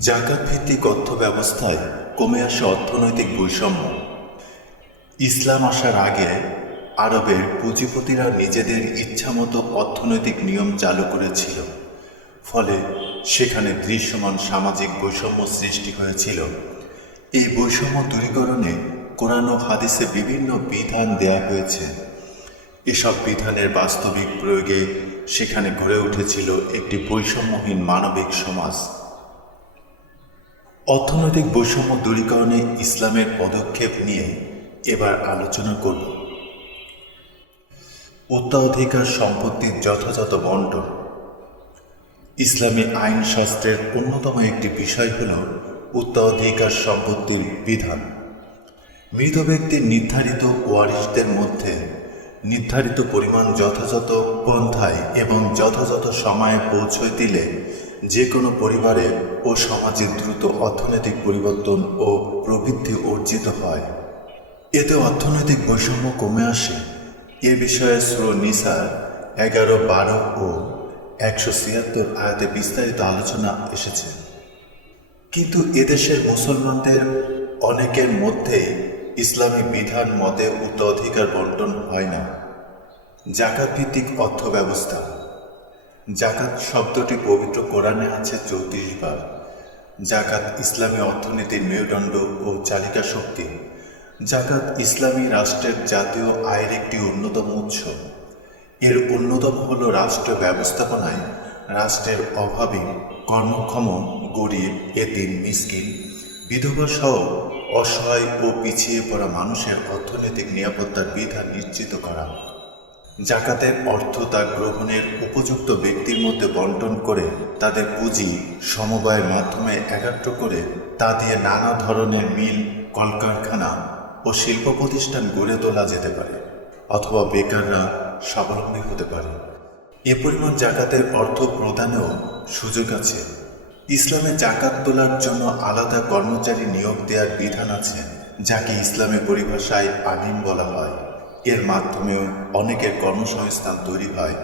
জাকাত ভিত্তিক অর্থ ব্যবস্থায় কমে আসে অর্থনৈতিক বৈষম্য। ইসলাম আসার আগে আরবের পুঁজিপতিরা নিজেদের ইচ্ছামতো অর্থনৈতিক নিয়ম চালু করেছিল, ফলে সেখানে দৃশ্যমান সামাজিক বৈষম্য সৃষ্টি হয়েছিল। এই বৈষম্য দূরীকরণে কোরআন ও হাদিসে বিভিন্ন বিধান দেয়া হয়েছে। এসব বিধানের বাস্তবিক প্রয়োগে সেখানে গড়ে উঠেছিল একটি বৈষম্যহীন মানবিক সমাজ। অর্থনৈতিক বৈষম্য দূরীকরণে ইসলামের পদক্ষেপ নিয়ে এবার আলোচনা করব। উত্তরাধিকার সম্পত্তির যথাযথ বন্টন। ইসলামী আইন শাস্ত্রের অন্যতম একটি বিষয় হল উত্তরাধিকার সম্পত্তির বিধান। মৃত ব্যক্তির নির্ধারিত ওয়ারিশদের মধ্যে নির্ধারিত পরিমাণ যথাযথ পন্থায় এবং যথাযথ সময়ে পৌঁছয় দিলে যে কোনো পরিবারে ও সমাজে দ্রুত অর্থনৈতিক পরিবর্তন ও প্রবৃদ্ধি অর্জিত হয়। এতে অর্থনৈতিক বৈষম্য কমে আসে। এ বিষয়ে সুর নিসার এগারো, বারো ও একশো ছিয়াত্তর আয়াতে বিস্তারিত আলোচনা এসেছে। কিন্তু এদেশের মুসলমানদের অনেকের মধ্যে ইসলামী বিধান মতে উত্তরাধিকার বন্টন হয় না। জাকাত ভিত্তিক অর্থ ব্যবস্থা জাকাত শব্দটি পবিত্র কোরআনে আছে চৌত্রিশ বার জাকাত ইসলামী অর্থনীতির মেরুদণ্ড ও চালিকা শক্তি। জাকাত ইসলামী রাষ্ট্রের জাতীয় আয়ের একটি অন্যতম উৎস। এর অন্যতম হল রাষ্ট্র ব্যবস্থাপনায় রাষ্ট্রের অভাবে, কর্মক্ষম, গরিব, এতিম, মিসকিন, বিধবা সহ অসহায় ও পিছিয়ে পড়া মানুষের অর্থনৈতিক নিরাপত্তার বিধান নিশ্চিত করা। জাকাতের অর্থ তা গ্রহণের উপযুক্ত ব্যক্তির মধ্যে বন্টন করে তাদের পুঁজি সমবায়ের মাধ্যমে একাত্র করে তা দিয়ে নানা ধরনের মিল, কলকারখানা ও শিল্প প্রতিষ্ঠান গড়ে তোলা যেতে পারে অথবা বেকাররা স্বাবলম্বী হতে পারে। এ পরিমাণ জাকাতের অর্থ প্রদানেও সুযোগ আছে। ইসলামে জাকাত তোলার জন্য আলাদা কর্মচারী নিয়োগ দেওয়ার বিধান আছে, যাকে ইসলামী পরিভাষায় আমিন বলা হয়। এর মাধ্যমেও অনেকের কর্মসংস্থান তৈরি হয়।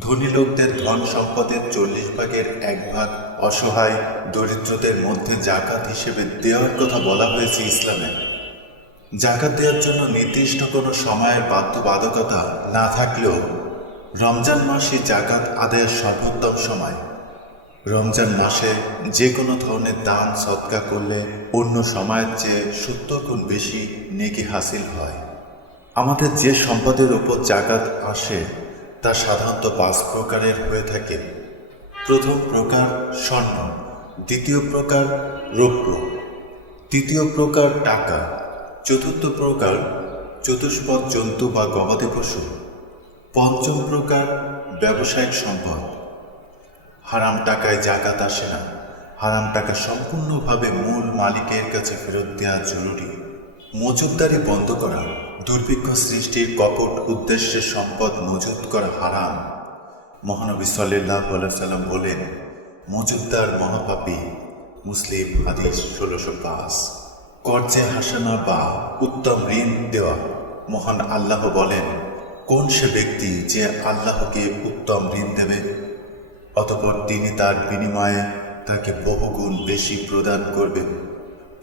ধনী লোকদের ধন সম্পদের চল্লিশ ভাগের এক ভাগ অসহায়, দরিদ্রদের মধ্যে জাকাত হিসেবে দেওয়ার কথা বলা হয়েছে ইসলামে। জাকাত দেওয়ার জন্য নির্দিষ্ট কোনো সময়ের বাধ্যবাধকতা না থাকলেও রমজান মাসে জাকাত আদায়ের সর্বোত্তম সময়। রমজান মাসে যে কোনো ধরনের দান সৎকা করলে অন্য সময়ের চেয়ে সত্তর গুণ বেশি নেকি হাসিল হয়। আমাদের যে সম্পদের উপর জাকাত আসে, তা সাধারণত পাঁচ প্রকারের হয়ে থাকে। প্রথম প্রকার স্বর্ণ, দ্বিতীয় প্রকার রৌপ্য, তৃতীয় প্রকার টাকা, চতুর্থ প্রকার চতুষ্পদ জন্তু বা গবাদি পশু, পঞ্চম প্রকার ব্যবসায়িক সম্পদ। হারাম টাকায় জাকাত আসে না। হারাম টাকা সম্পূর্ণভাবে মূল মালিকের কাছে ফেরত দেওয়া জরুরি। মজুদদারি বন্ধ করা, দুর্ভিক্ষ সৃষ্টির কপট উদ্দেশ্যে সম্পদ মজুদ করা হারাম। মহানবী সাল্লাহ সাল্লাম বলেন মজুদদার মহাপাপী, মুসলিম হাদিস ষোলোশো পাঁচ। কর্জে হাসানা বা উত্তম ঋণ দেওয়া, মহান আল্লাহ বলেন, কোন সে ব্যক্তি যে আল্লাহকে উত্তম ঋণ দেবে? অতপর তিনি তার বিনিময়ে তাকে বহুগুণ বেশি প্রদান করবেন।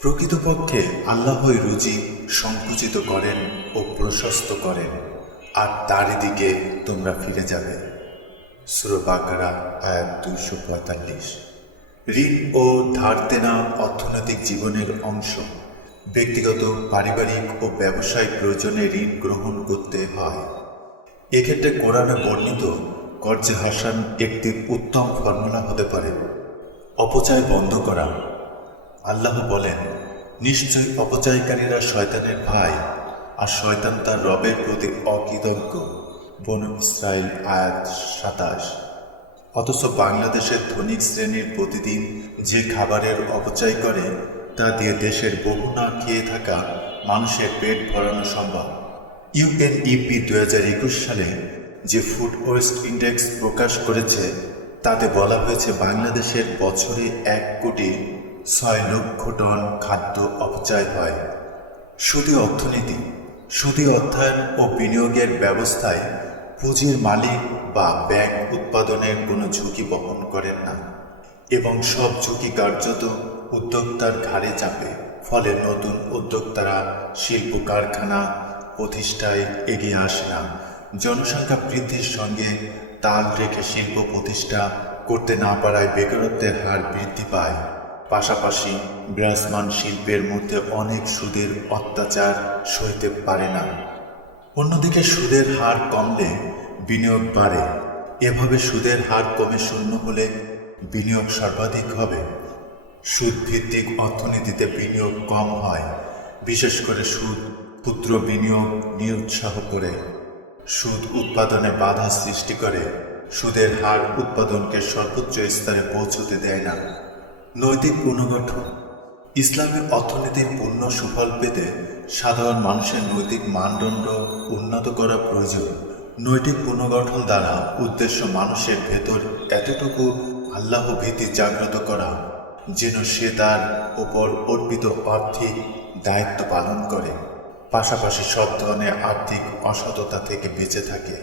প্রকৃতপক্ষে আল্লাহই রুজি, সংকুচিত করেন ও প্রশস্ত করেন, আর তারই দিকে তোমরা ফিরে যাবে। সুরবাকারা আয়াত দুইশো পঁয়তাল্লিশ। ঋণ ও ধার দেনা অর্থনৈতিক জীবনের অংশ। ব্যক্তিগত, পারিবারিক ও ব্যবসায়িক প্রয়োজনে ঋণ গ্রহণ করতে হয়। এক্ষেত্রে কোরআনে বর্ণিত কর্জে হাসান একটি উত্তম ফর্মুলা হতে পারে। অপচয় বন্ধ করা। আল্লাহ বলেন নিশ্চয়ই অপচয়কারীরা শয়তানের ভাই আর শয়তান তার রবের প্রতি অকৃতজ্ঞ। বন ইসরায়েল আয়াত সাতাশ। অথচ বাংলাদেশের ধনিক শ্রেণির প্রতিদিন যে খাবারের অপচয় করে, তা দিয়ে দেশের বহু না খেয়ে থাকা মানুষের পেট ভরানো সম্ভব। ইউএনইপি দু হাজার একুশ সালে যে ফুড ওয়েস্ট ইন্ডেক্স প্রকাশ করেছে, তাতে বলা হয়েছে বাংলাদেশের বছরে এক কোটি ছয় লক্ষ টন খাদ্য অপচয় হয়। শুধু অর্থনীতি শুধু অর্থায়ন ও বিনিয়োগের ব্যবস্থায় পুঁজির মালিক বা ব্যাংক উৎপাদনের কোনো ঝুঁকি বহন করেন না এবং সব ঝুঁকি কার্যত উদ্যোক্তার ঘাড়ে চাপে। ফলে নতুন উদ্যোক্তারা শিল্প কারখানা প্রতিষ্ঠায় এগিয়ে আসে না। জনসংখ্যা বৃদ্ধির সঙ্গে তাল রেখে শিল্প প্রতিষ্ঠা করতে না পারায় বেকারত্বের হার বৃদ্ধি পায়। পাশাপাশি বিরাজমান শিল্পের মধ্যে অনেক সুদের অত্যাচার সইতে পারে না। অন্যদিকে সুদের হার কমলে বিনিয়োগ বাড়ে। এভাবে সুদের হার কমে শূন্য হলে বিনিয়োগ সর্বাধিক হবে। সুদ ভিত্তিক অর্থনীতিতে বিনিয়োগ কম হয়, বিশেষ করে সুদ ক্ষুদ্র বিনিয়োগ নিরুৎসাহ করে। সুদ উৎপাদনে বাধা সৃষ্টি করে, সুদের হার উৎপাদনকে সর্বোচ্চ স্তরে পৌঁছতে দেয় না। নৈতিক পুনর্গঠন ইসলামী অর্থনীতির পূর্ণ সুফল পেতে সাধারণ মানুষের নৈতিক মানদণ্ড উন্নত করা প্রয়োজন। নৈতিক পুনর্গঠন দ্বারা উদ্দেশ্য মানুষের ভেতর এতটুকু আল্লাহ ভীতি জাগ্রত করা, যেন সে তার ওপর অর্পিত আর্থিক দায়িত্ব পালন করে। পাশাপাশি সব ধরনের আর্থিক অসততা থেকে বেঁচে থাকে।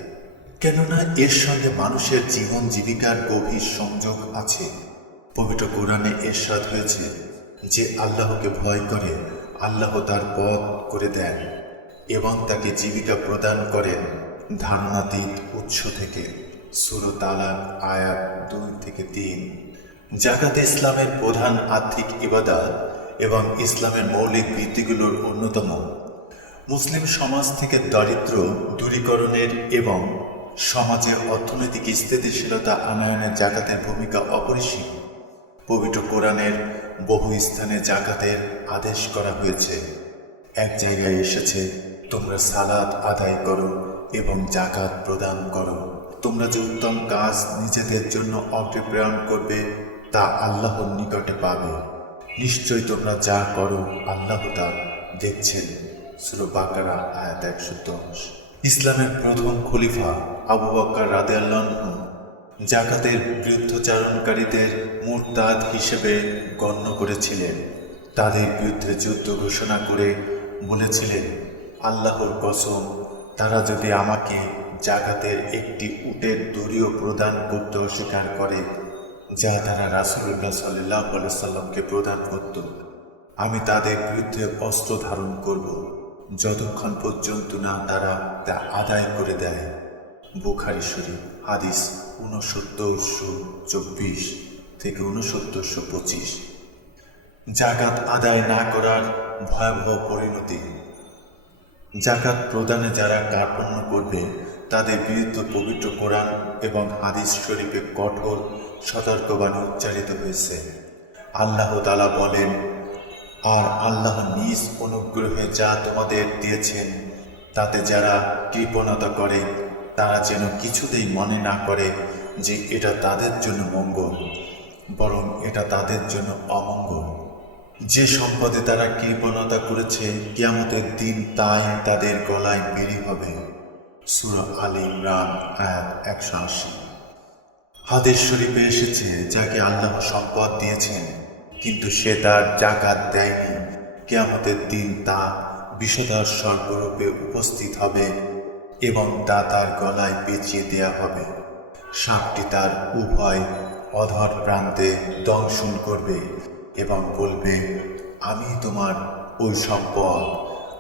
কেননা এর সঙ্গে মানুষের জীবন জীবিকার গভীর সংযোগ আছে। পবিত্র কোরআনে এরশাদ হয়েছে যে আল্লাহকে ভয় করে, আল্লাহ তার পথ করে দেন এবং তাকে জীবিকা প্রদান করেন ধারণাতীত উৎস থেকে। সুরো তালাক, আয়াত দুই থেকে তিন। জাকাত ইসলামের প্রধান আর্থিক ইবাদত এবং ইসলামের মৌলিক ভিত্তিগুলোর অন্যতম। মুসলিম সমাজ থেকে দারিদ্র, দূরীকরণের এবং সমাজে অর্থনৈতিক স্থিতিশীলতা আনয়নের জাকাতের ভূমিকা অপরিসীম। পবিত্র কোরআনের বহু স্থানে জাকাতের আদেশ করা হয়েছে। এক জায়গায় এসেছে, তোমরা সালাদ আদায় করো এবং জাকাত প্রদান করো। তোমরা যে উত্তম কাজ নিজেদের জন্য অগ্রপ্রেরণ করবে, তা আল্লাহর নিকটে পাবে। নিশ্চয় তোমরা যা করো, আল্লাহ তা দেখছেন। সুরো বাকারা, আয়াত একশো দশ। ইসলামের প্রথম খলিফা আবু বক্কর রাদে আল্লাহ জাকাতের বিরুদ্ধচারণকারীদের মুরতাদ হিসেবে গণ্য করেছিলেন। তাদের বিরুদ্ধে যুদ্ধ ঘোষণা করে বলেছিলেন, আল্লাহর কসম, তারা যদি আমাকে জাকাতের একটি উটের দড়িও প্রদান করতে অস্বীকার করে, যা তারা রাসুল্লাহ সাল্লাহ সাল্লামকে প্রদান করত, আমি তাদের বিরুদ্ধে অস্ত্র ধারণ করব। যতক্ষণ পর্যন্ত না তারা তা আদায় করে দেয়। বুখারি শরীফ, হাদিস উনসত্তরশো চব্বিশ থেকে উনসত্তরশো পঁচিশ। জাকাত আদায় না করার ভয়াবহ পরিণতি। জাকাত প্রদানে যারা কার্পণ্য করবে, তাদের বিরুদ্ধে পবিত্র কোরআন এবং হাদিস শরীফে কঠোর সতর্কবাণী উচ্চারিত হয়েছে। আল্লাহ তালা বলেন, আর আল্লাহ নিজ অনুগ্রহে যা তোমাদের দিয়েছেন, তাতে যারা কৃপণতা করে তারা যেন কিছুতেই মনে না করে যে এটা তাদের জন্য মঙ্গল, বরং এটা তাদের জন্য অমঙ্গল। যে সম্পদে তারা কৃপণতা করেছে, কিয়ামতের দিন তাই তাদের গলায় বেরি হবে। সুরা আলী ইমরান, আয়াত একশো আশি। হাদের শরীফে এসেছে, যাকে আল্লাহ সম্পদ দিয়েছেন, কিন্তু সে তার জাকাত দেয়নি। কেয়ামতের দিন তা বিষধর স্বর্গরূপে উপস্থিত হবে। এবং তা তার গলায় পেঁচিয়ে দেয়া হবে। সাপটি তার উভয় অধর প্রান্তে দংশন করবে এবং বলবে, আমি তোমার ওই সম্পদ,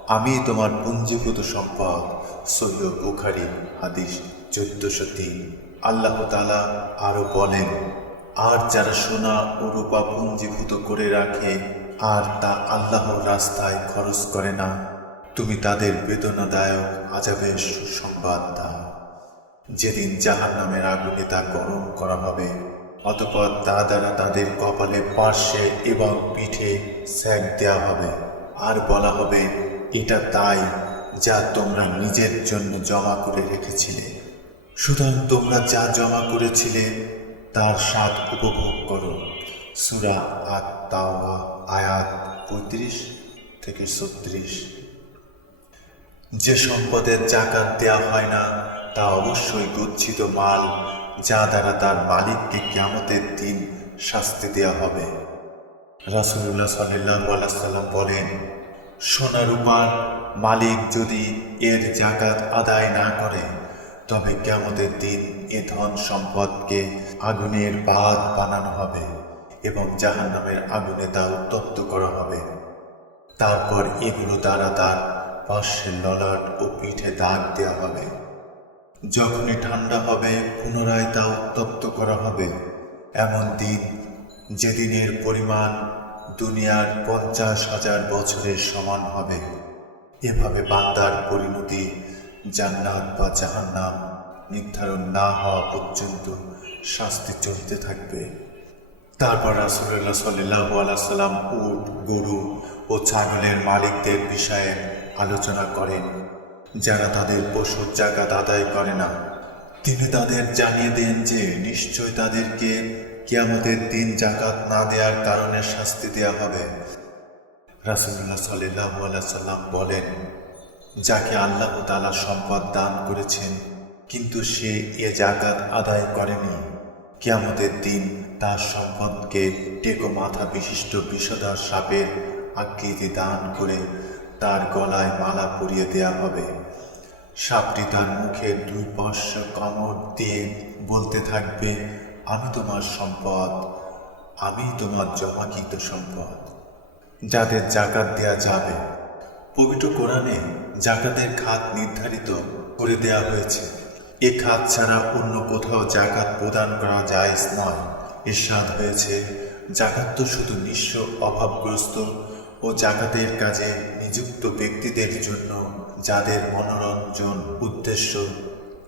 আমি তোমার পুঞ্জীভূত সম্পদ। সৈয়দ বুখারি হাদিস চোদ্দশো তিন। আল্লাহ তালা আরও বলেন, আর যারা সোনা ও রূপা পুঞ্জীভূত করে রাখে, আর তা আল্লাহর রাস্তায় খরচ করে না তুমি তাদের বেদনাদায়ক, আজাবের সুসংবাদ দাও। যেদিন জাহান নামের আগুনে তা গরম করা হবে, অতপর তা দ্বারা তাদের কপালে পার্শ্বে এবং পিঠে স্যাক দেওয়া হবে। আর বলা হবে, এটা তাই যা তোমরা নিজের জন্য জমা করে রেখেছিলে। সুতরাং তোমরা যা জমা করেছিলে, তার স্বাদ উপভোগ করো। সুরা আত তাওবা আয়াত পঁয়ত্রিশ থেকে ছত্রিশ। যে সম্পদের জাকাত দেওয়া হয় না, তা অবশ্যই গচ্ছিত মাল, যা দ্বারা তার মালিককে কিয়ামতের দিন শাস্তি দেওয়া হবে। রাসুল্লাহ সাল্লাহ সাল্লাম বলেন সোনা রূপার মালিক যদি এর জাকাত আদায় না করে, তবে কেমতের দিন এ ধন সম্পদকে আগুনের বাদ বানানো হবে এবং জাহান্নামের আগুনে তা উত্তপ্ত করা হবে। তারপর এগুলো দ্বারা তার পার্শ্বের ললাট ও পিঠে দাগ দেওয়া হবে। যখনই ঠান্ডা হবে, পুনরায় তা উত্তপ্ত করা হবে। এমন দিন যেদিনের পরিমাণ দুনিয়ার পঞ্চাশ হাজার বছরের সমান হবে। এভাবে বান্দার পরিণতি জান্নাত বা জাহান্নাম নির্ধারণ না হওয়া পর্যন্ত শাস্তি চলতে থাকবে। তারপর রাসুল্লাহ সাল্লাহ সাল্লাম উট, গরু ও ছাগলের মালিকদের বিষয়ে আলোচনা করেন। যারা তাদের পশুর জাকাত আদায় করে না, তিনি তাদের জানিয়ে দেন যে নিশ্চয় তাদেরকে কিয়ামতের দিন জাকাত না দেওয়ার কারণে শাস্তি দেওয়া হবে। রাসুল্লাহ সাল্লাহ সাল্লাম বলেন, যাকে আল্লাহ তালা সম্পদ দান করেছেন, কিন্তু সে এ জাকাত আদায় করেনি। কিয়ামতের দিন তার সম্পদকে টেকো মাথা বিশিষ্ট বিষধর সাপের আকৃতি দান করে তার গলায় মালা পরিয়ে দেয়া হবে। সাপটি তার মুখের দুই পার্শ্ব কামড় দিয়ে বলতে থাকবে, আমি তোমার সম্পদ, আমি তোমার জমাকৃত সম্পদ। যাদের জাকাত দেয়া যাবে। পবিত্র কোরআনে জাকাতের খাত নির্ধারিত করে দেয়া হয়েছে। এ খাত ছাড়া অন্য কোথাও জাকাত প্রদান করা যায় নয়। ইরশাদ হয়েছে, জাকাত তো শুধু নিঃস্ব, অভাবগ্রস্ত ও জাকাতের কাজে নিযুক্ত ব্যক্তিদের জন্য যাদের মনোরঞ্জন উদ্দেশ্য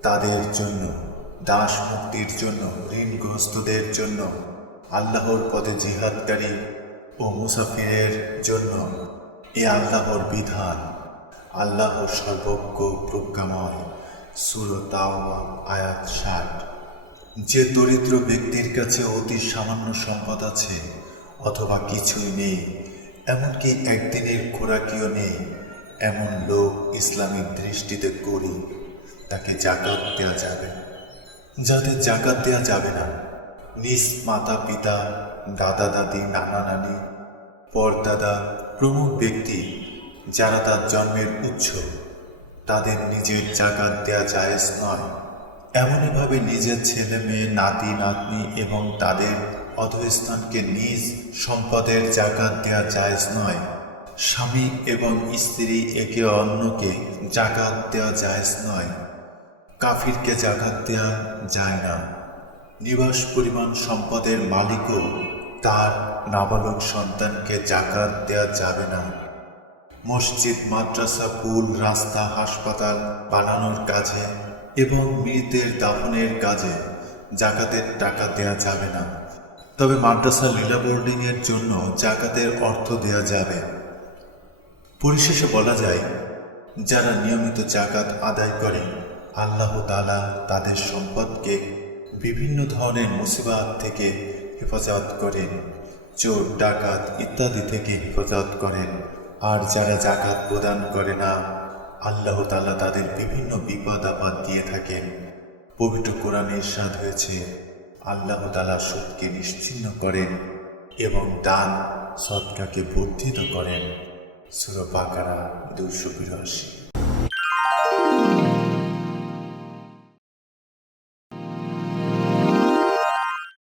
তাদের জন্য, দাস মুক্তির জন্য, ঋণগ্রস্তদের জন্য, আল্লাহর পদে জিহাদকারী ও মুসাফিরের জন্য। এ আল্লাহর বিধান আল্লাহ সর্বজ্ঞ প্রজ্ঞাময়। সুরতাওয়া আয়াত ষাট। যে দরিদ্র ব্যক্তির কাছে অতি সামান্য সম্পদ আছে, অথবা কিছুই নেই এমনকি একদিনের খোরাকিও নেই। এমন লোক ইসলামিক দৃষ্টিতে গরিব, তাকে জাকাত দেওয়া যাবে। যাদের জাকাত দেওয়া যাবে না, নিজ মাতা, পিতা, দাদা, দাদি, নানা, নানি, পরদাদা, প্রমুখ ব্যক্তি, যারা তার জন্মের উৎস, তাদের নিজের জাকাত দেয়া জায়েজ নয়। এমনইভাবে নিজের ছেলে মেয়ে নাতি, নাতনি এবং তাদের অধস্থানকে নিজ সম্পদের জাকাত দেয়া জায়জ নয়। স্বামী এবং স্ত্রী একে অন্যকে জাকাত দেওয়া জায়জ নয়। কাফিরকে জাকাত দেওয়া যায় না। নিবাস পরিমাণ সম্পদের মালিকও তার নাবালক সন্তানকে জাকাত দেওয়া যাবে না। মসজিদ, মাদ্রাসা, পুল, রাস্তা, হাসপাতাল বানানোর কাজে এবং মৃতের দাফনের কাজে জাকাতের টাকা দেয়া যাবে না। তবে মাদ্রাসা লীলা বোর্ডিং এর জন্য জাকাতের অর্থ দেয়া যাবে। পরিশেষে বলা যায়, যারা নিয়মিত জাকাত আদায় করে, আল্লাহ তালা তাদের সম্পদকে বিভিন্ন ধরনের মুসিবাত থেকে হেফাজত করেন, চোর, ডাকাত ইত্যাদি থেকে হেফাজত করেন। আর যারা জাকাত প্রদান করে না, আল্লাহ তালা তাদের বিভিন্ন বিপদ আপদ দিয়ে থাকেন। পবিত্র কোরআনে স্বাদ হয়েছে আল্লাহ তালা সুদকে নিশ্চিন্ন করেন এবং দান সৎকাকে বর্ধিত করেন। সুরপাকারা দুশো বিরাশি।